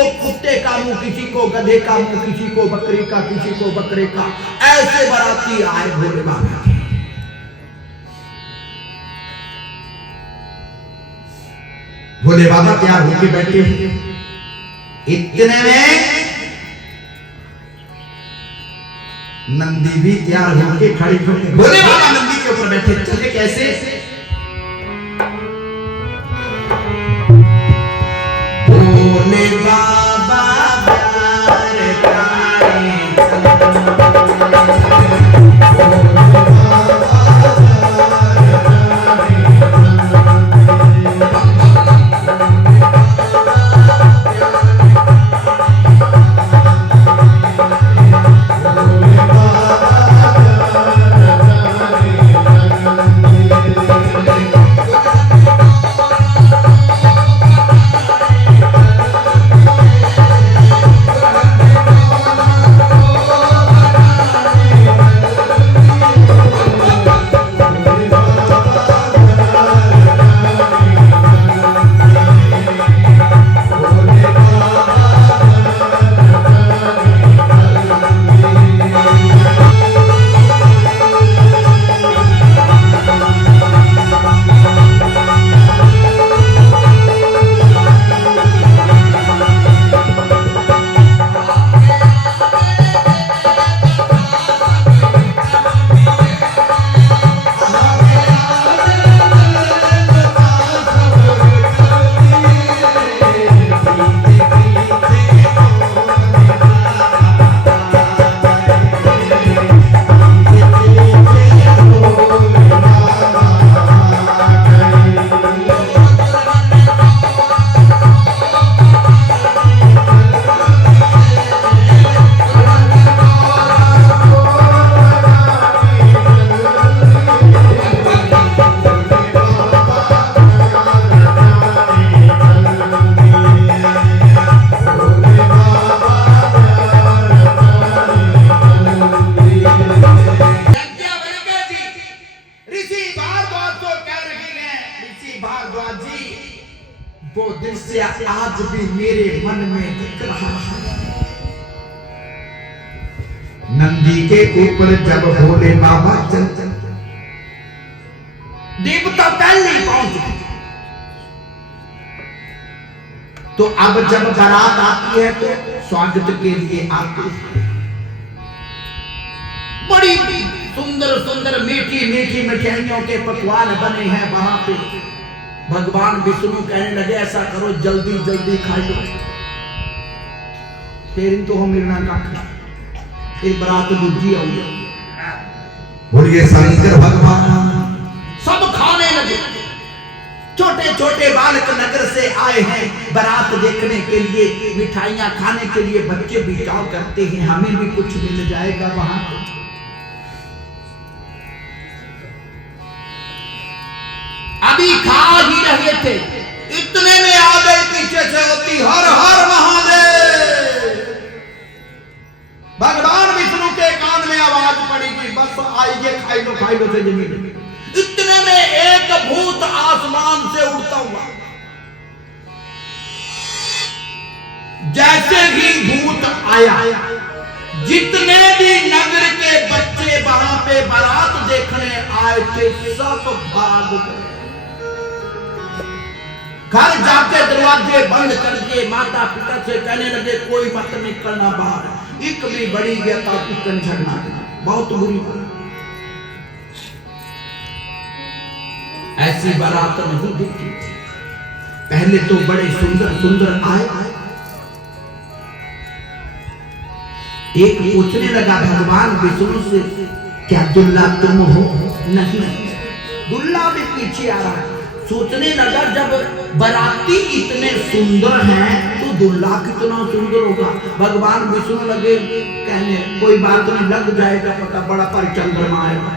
को कुत्ते का मुंह, किसी को गधे का मुंह, किसी को बकरी का, किसी को बकरे का, ऐसे बाराती आए भोले बाबा। भोले बाबा तैयार होके बैठे, इतने में नंदी भी तैयार होके खड़े होके, भोले बाबा नंदी के ऊपर बैठे। चले कैसे? भोले बाबा प्यार प्यारे वो दृश्य आज भी मेरे मन में दिख रहा है। नंदी के ऊपर जब भोले बाबा चल देवता पहले पहुंच गए, तो अब जब बारात आती है तो स्वागत के लिए आती है। बड़ी सुंदर सुंदर मीठी मीठी मिठाइयों के पकवान बने हैं वहां पे। भगवान विष्णु कहने लगे ऐसा करो जल्दी जल्दी खा लो, फिर तो हम मिलना का एक बारात दूजी आई। बोलिए शंकर भगवान। सब खाने लगे। छोटे छोटे बालक नगर से आए हैं बारात देखने के लिए, मिठाइयां खाने के लिए। बच्चे भी चाव करते हैं हमें भी कुछ मिल जाएगा वहां। अभी खा ही रहे थे, इतने में आ गई पीछे से होती हर हर महादेव। भगवान विष्णु के कान में आवाज पड़ी कि बस आइए खाई लो से जमीन। इतने में एक भूत आसमान से उड़ता हुआ, जैसे ही भूत आया, जितने भी नगर के बच्चे वहां पे बारात देखने आए थे सब भाग गए। घर जाके दरवाजे बंद करके माता पिता से कहने लगे कोई मत निकलना बाहर। एक भी बड़ी गया ताकि झगड़ा बहुत बुरी बात। ऐसी बारात नहीं देखी थी। पहले तो बड़े सुंदर सुंदर आए। एक पूछने लगा भगवान विष्णु से क्या दुल्ला तुम हो? नहीं। दुल्ला भी पीछे आ रहा है। सोचने लगा जब बाराती इतने सुंदर हैं तो दुल्हा कितना सुंदर होगा। भगवान विष्णु लगे कहने कोई बात नहीं, लग जाएगा पता, बड़ा पर चंद्रमा आएगा।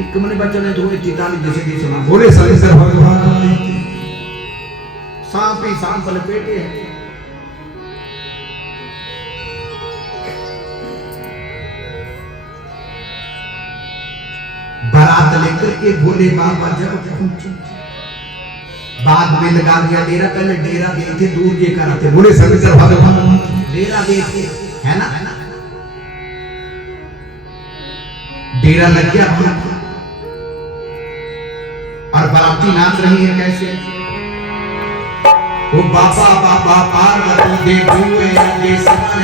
एक मने बचने धोए चिता में जैसे कि सुना बोले शंकर भगवान। सांप ही सांप लपेटे हैं। बारात लेकर के भोले बाबा जब पहुंचे, बाद में लगा दिया डेरा, पहले डेरा गए थे दूर के कराते, बोले शंकर भगवान डेरा गए थे, है ना, डेरा लग गया वहां और बाराती नाच रही है कैसे, ओ बाबा बाबा पार्वती दे हुए ये सवाल,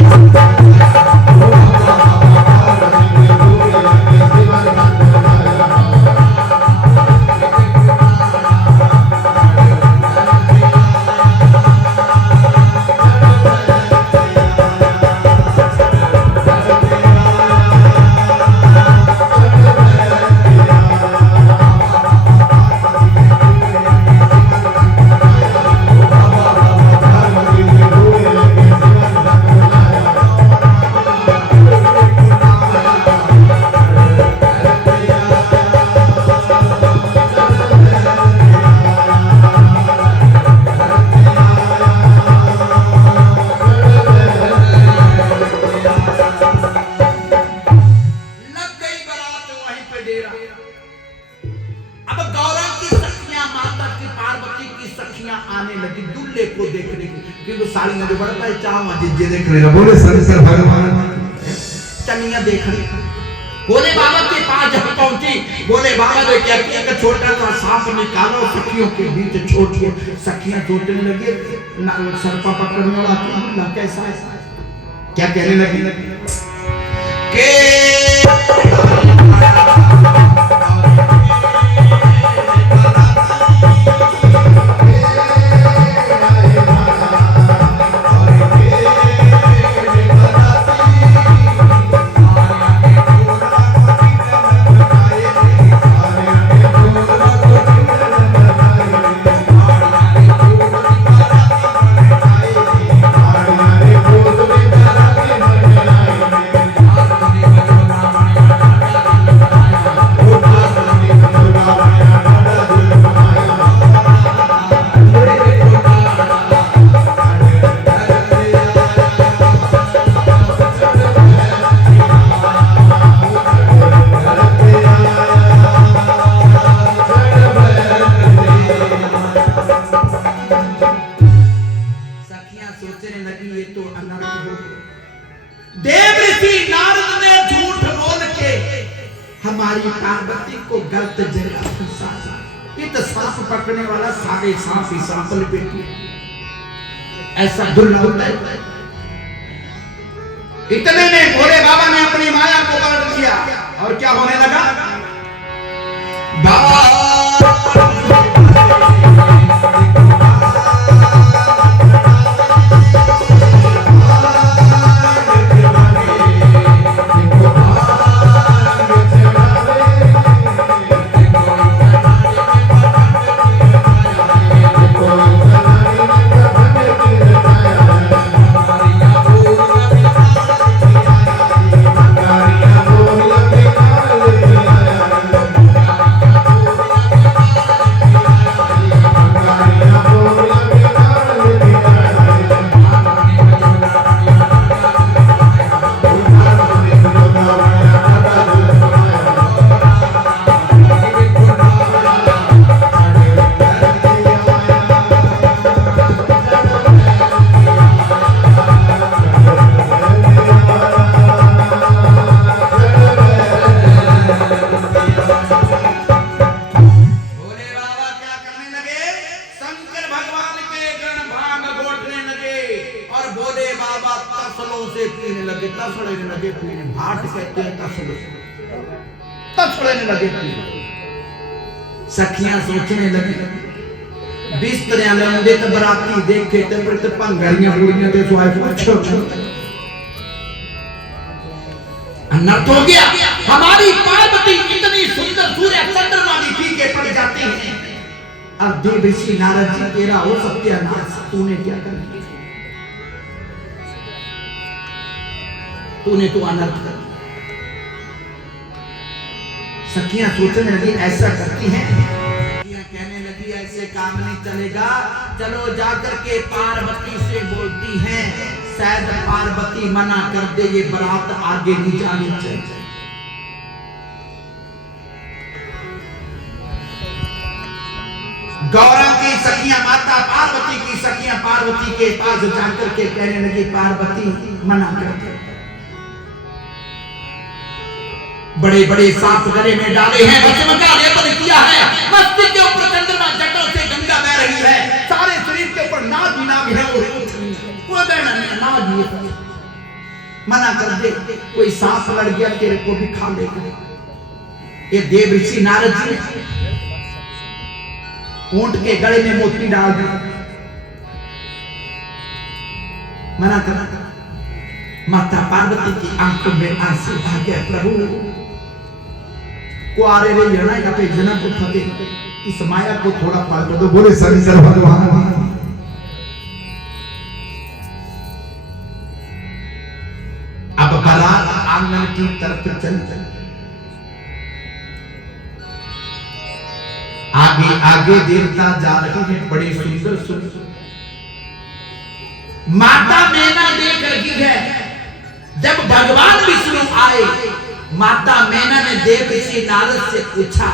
ओ बाबा बाबा पार्वती दे हुए ये सवाल, बोले शंकर भगवान चलिया देख रही, बोले बाबा के पास जब पहुंची, बोले बाबा ने क्या किया कि छोटा सा सांप निकालो, सखियों के बीच छोड़ के सखियां छोड़ने लगे, सर्पा पकड़ने वाला अल्लाह कैसा है, क्या कहने लगी के हमारी पार्वती को गलत जगह फंसा, ये तो सांप पकड़ने वाला सारे सांप ही सांप लपेटे, ऐसा दुर्लभ होता है। इतने में भोले बाबा ने अपनी माया को पलट दिया और क्या होने लगा, सखियां सोचने लगी, बिस्तरे लंबे तो बराती देखे तो फिर तो भंगड़ियां बुड़ियां ते सुआए पूछो अनर्थ हो गया। हमारी पार्वती इतनी सुंदर सूर्य चंद्रमा भी फीके पड़ जाते हैं, अब देवऋषि नारद जी तेरा हो सत्यानाश, तूने क्या कर दिया, तूने तो अनर्थ कर। सखियां सोचने लगी ऐसा करती हैं, कहने लगी ऐसे काम नहीं चलेगा, चलो जाकर के पार्वती से बोलती हैं, शायद पार्वती मना कर दे, ये बारात आगे नहीं जानी चाहिए। गौरा की सखियां माता पार्वती की सखियां पार्वती के पास जाकर के कहने लगी, पार्वती मना कर दे, बड़े बड़े सांप गले में डाले हैं, भस्म का लेपन किया है, मस्तक के ऊपर चंद्रमा, जटों से गंगा बह रही है, सारे शरीर के ऊपर नाग ही नाग है, वो नाग ही मना कर दे, कोई सांप लड़ गया तेरे को भी खा लेगा। ये देव ऋषि नारद जी ऊंट के गले में मोती डाल दिया, मना कर। माता पार्वती की आंखों में आंसू आ गया, प्रभु कुआरे रही है ना, या पे जन्म को फते, इस माया को थोड़ा पाल दो। बोले शनिचर भगवान। अब बारात आंगन की तरफ चल, आगे आगे देवता जा रहे हैं, बड़े सुंदर सुंदर। माता मैना देख रही है, जब भगवान विष्णु आए, माता मैना ने देव ऋषि नारद से पूछा,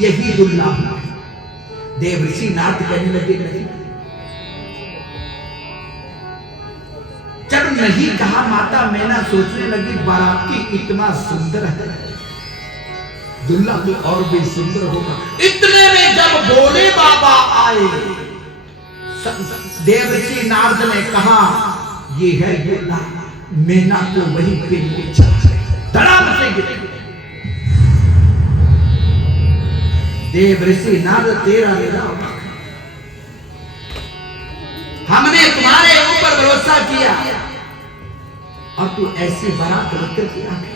यही दुल्हा है? देव ऋषि नारद कहने लगे, नहीं। जब नहीं कहा, माता मैना सोचने लगी, बाराती इतना सुंदर है, दुल्हा तो और भी सुंदर होगा। इतने में जब भोले बाबा आए, देव ऋषि नारद ने कहा, ये है दुल्हा। मैना को वही पे पूछा, धड़ाम से गिरे। देव ऋषि नारद, तेरा मेरा हमने तुम्हारे ऊपर भरोसा किया और तू ऐसी बारात लेकर के आ गया।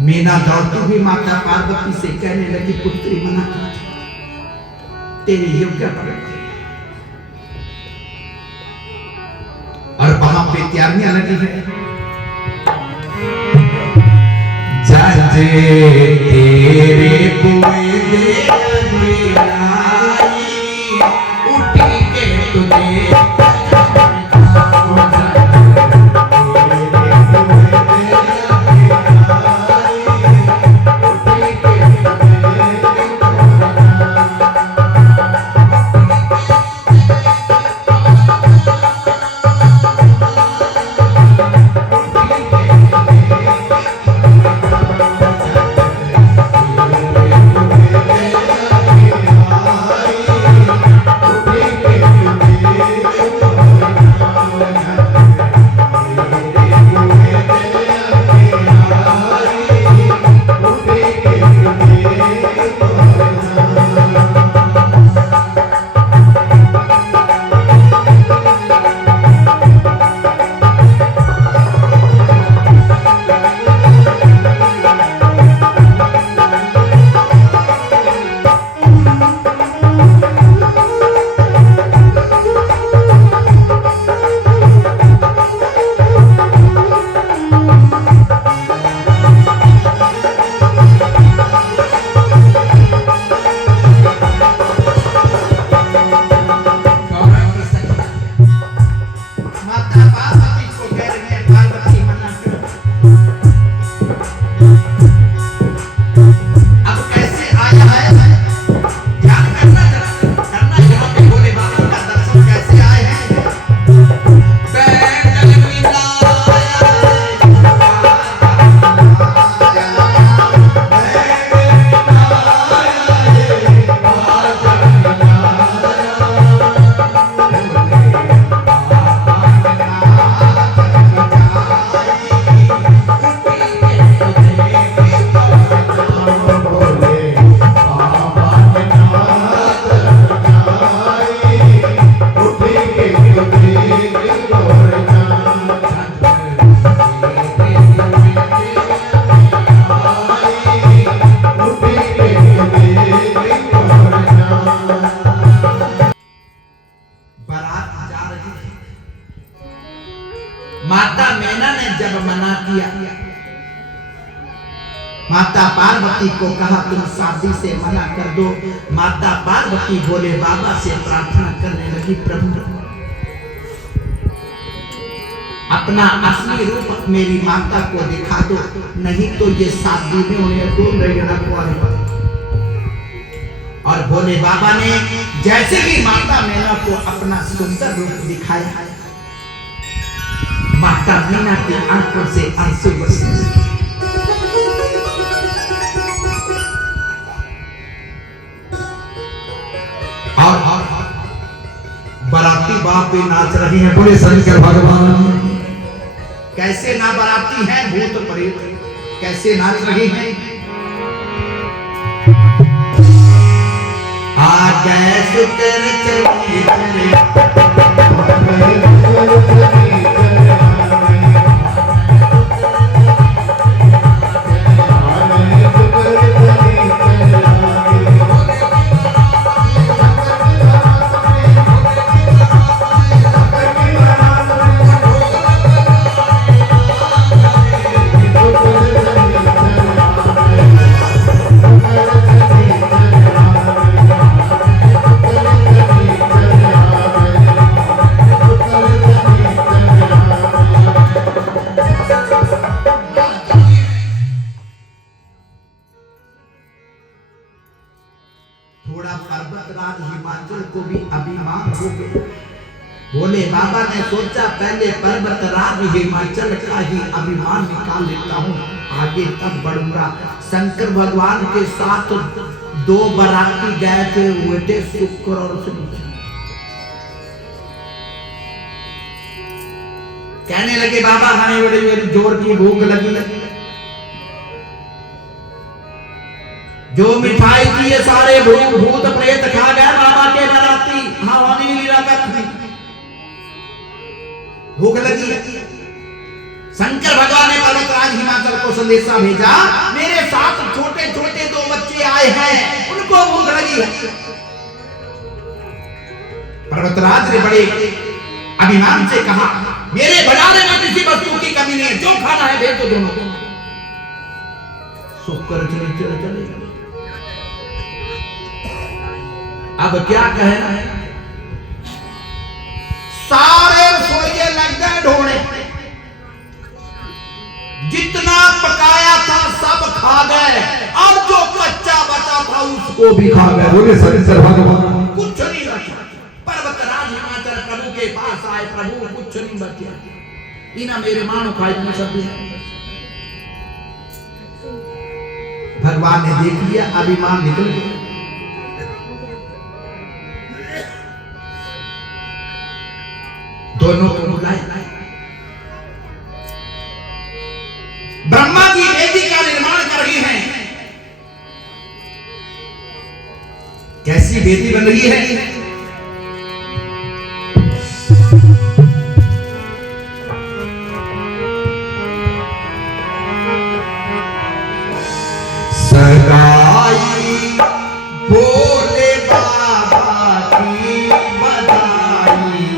मीना दौड़ती हुई माता पार्वती से कहने लगी, पुत्री मना कर, तेरे योग्य पर। और वहां पे तैयारियां लगी है, जाजे तेरे बुए दे उठी के तुझे माता पार्वती को कहा, तुम शादी से मना कर दो। माता पार्वती भोले बाबा से प्रार्थना करने लगी, प्रभु अपना असली रूप मेरी माता को दिखा दो, नहीं तो ये शादी में उन्हें दूर नहीं रहना पड़ेगा। और भोले बाबा ने जैसे ही माता मीना को अपना सुंदर रूप दिखाया, माता मीना की आंखों से आंसू बरसने लगे। और बाराती बाप भी नाच रही हैं, बोले शंकर भगवान। कैसे ना बाराती हैं, भूत प्रेत कैसे नाच रही हैं। आ गए शुक्र चले भोले बाबा ने सोचा पहले पर्वतराज हिमाचल का ही अभिमान निकाल लेता हूँ, आगे तब बढ़ूंगा। शंकर भगवान के साथ दो बाराती गए थे, हुए थे शुक्र और शनि। कहने लगे बाबा हमें बड़ी बड़ी जोर की भूख लगी, जो मिठाई थी ये सारे भूत प्रेत खा गए बाबा के बाराती। हमारी लीला का भूख लगी। शंकर भगवान ने पर्वतराज हिमाचल को संदेशा भेजा, मेरे साथ छोटे छोटे दो बच्चे आए हैं, उनको भूख लगी है। पर्वतराज ने बड़े अभिमान से कहा, मेरे भंडारे में किसी वस्तु की कमी नहीं है, जो खाना है भेज दो दोनों को। शुक्र चले अब क्या कहना है। सारे रसोइये लग गए ढोने, जितना पकाया था सब खा गए, और जो कच्चा बचा था उसको भी खा गए। बोले शंकर भगवान। कुछ नहीं बचा। पर्वतराज हिमाचल प्रभु के पास आए, प्रभु कुछ नहीं बचा, इना मेरे मानो खाई नहीं सकते। भगवान ने देख लिया, अभिमान निकल गया। दोनों को बुलाए, ब्रह्मा की वेदी का निर्माण कर रही हैं। कैसी वेदी बन रही है। सगाई भोले बाबा की बधाई।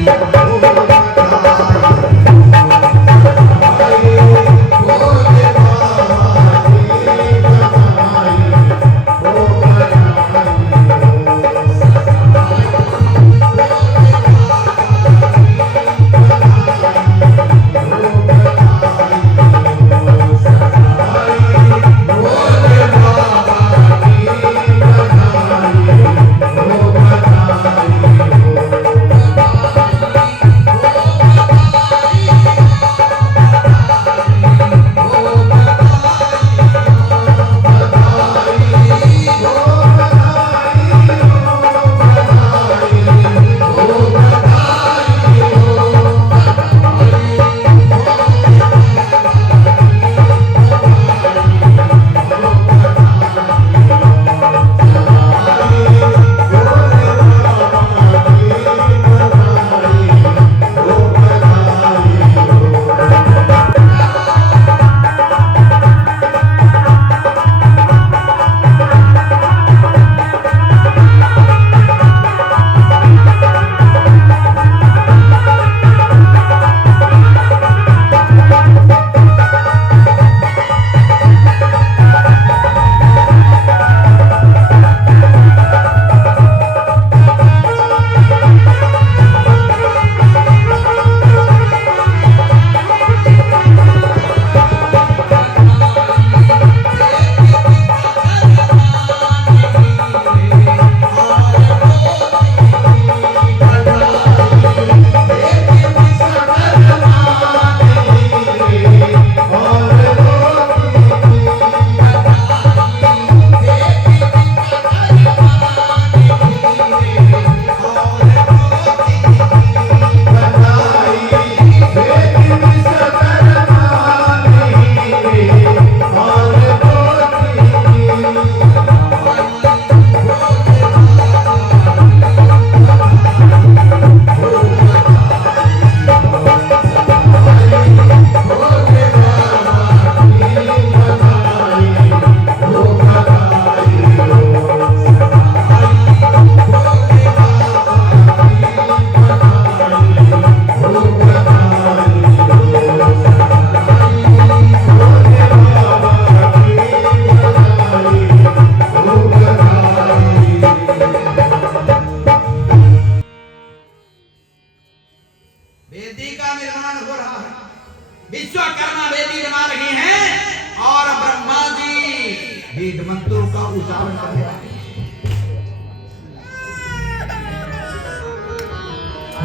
वेद मंत्रों का उच्चारण करने वाले।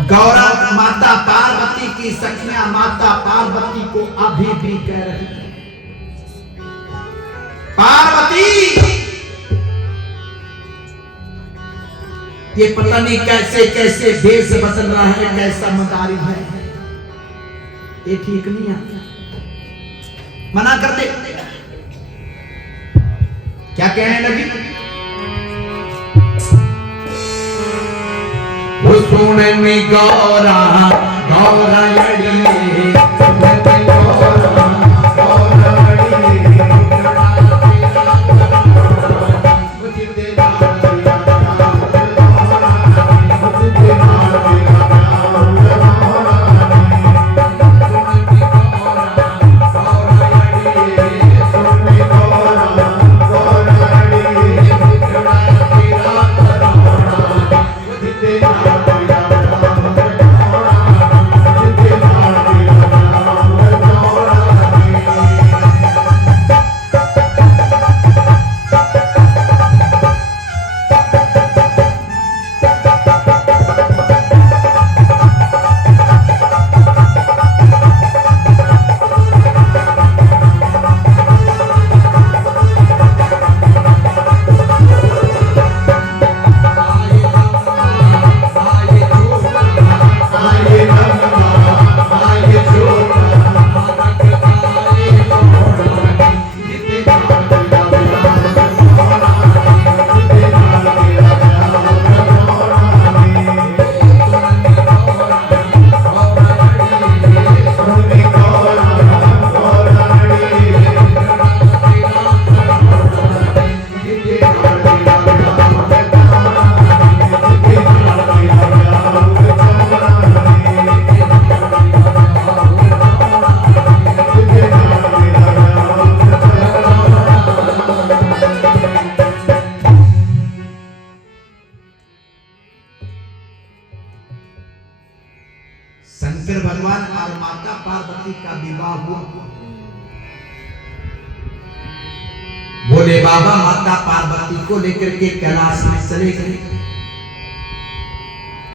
गौरा माता पार्वती की सखियां माता पार्वती को अभी भी कह रही है, पार्वती ये पता नहीं कैसे कैसे देश बदल रहा है, कैसा मदारी है, ये ठीक नहीं है, मना कर दे। क्या कहने लगी? वो सुननी गौरा गौरा शंकर भगवान और माता पार्वती का विवाह हुआ। बोले बाबा माता पार्वती को लेकर के कैलाश में चले गए।